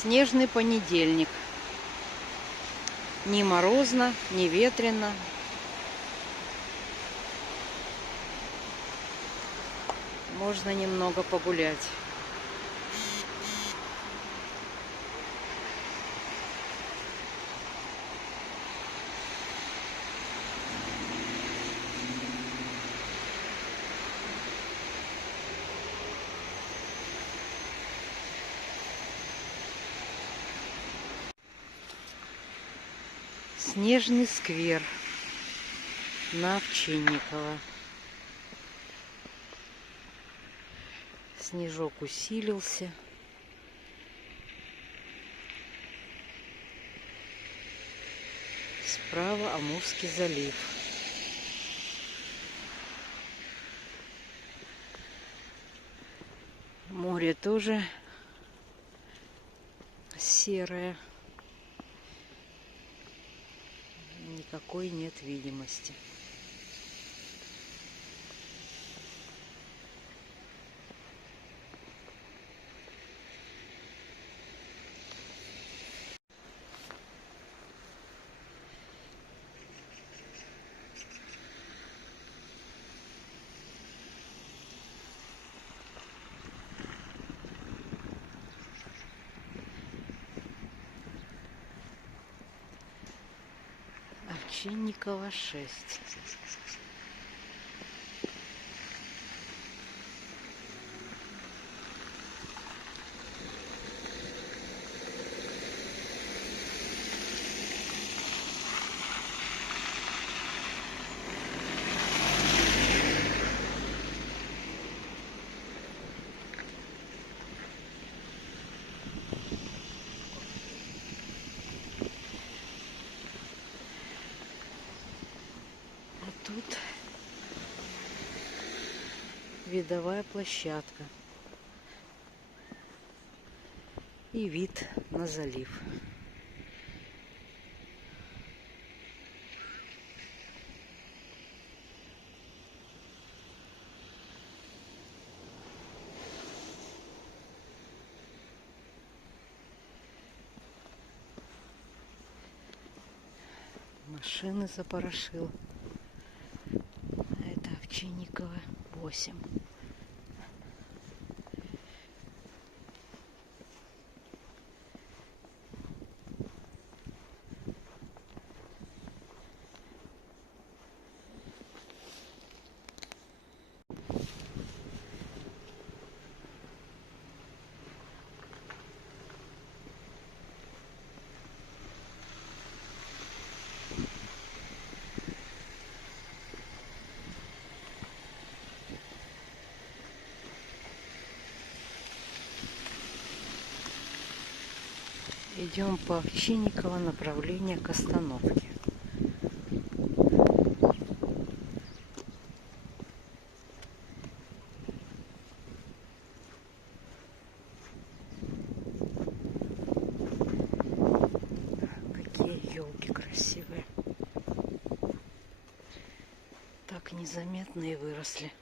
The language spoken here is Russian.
Снежный понедельник. Ни морозно, ни ветрено. Можно немного погулять. Снежный сквер на Овчинникова. Снежок усилился. Справа Амурский залив. Море тоже серое. Никакой нет видимости. Овчинникова 6. Тут видовая площадка и вид на залив. Машины запорошил. Это Овчинникова 8. Идем по Овчинникова, направление к остановке. Какие елки красивые. Так незаметно и выросли.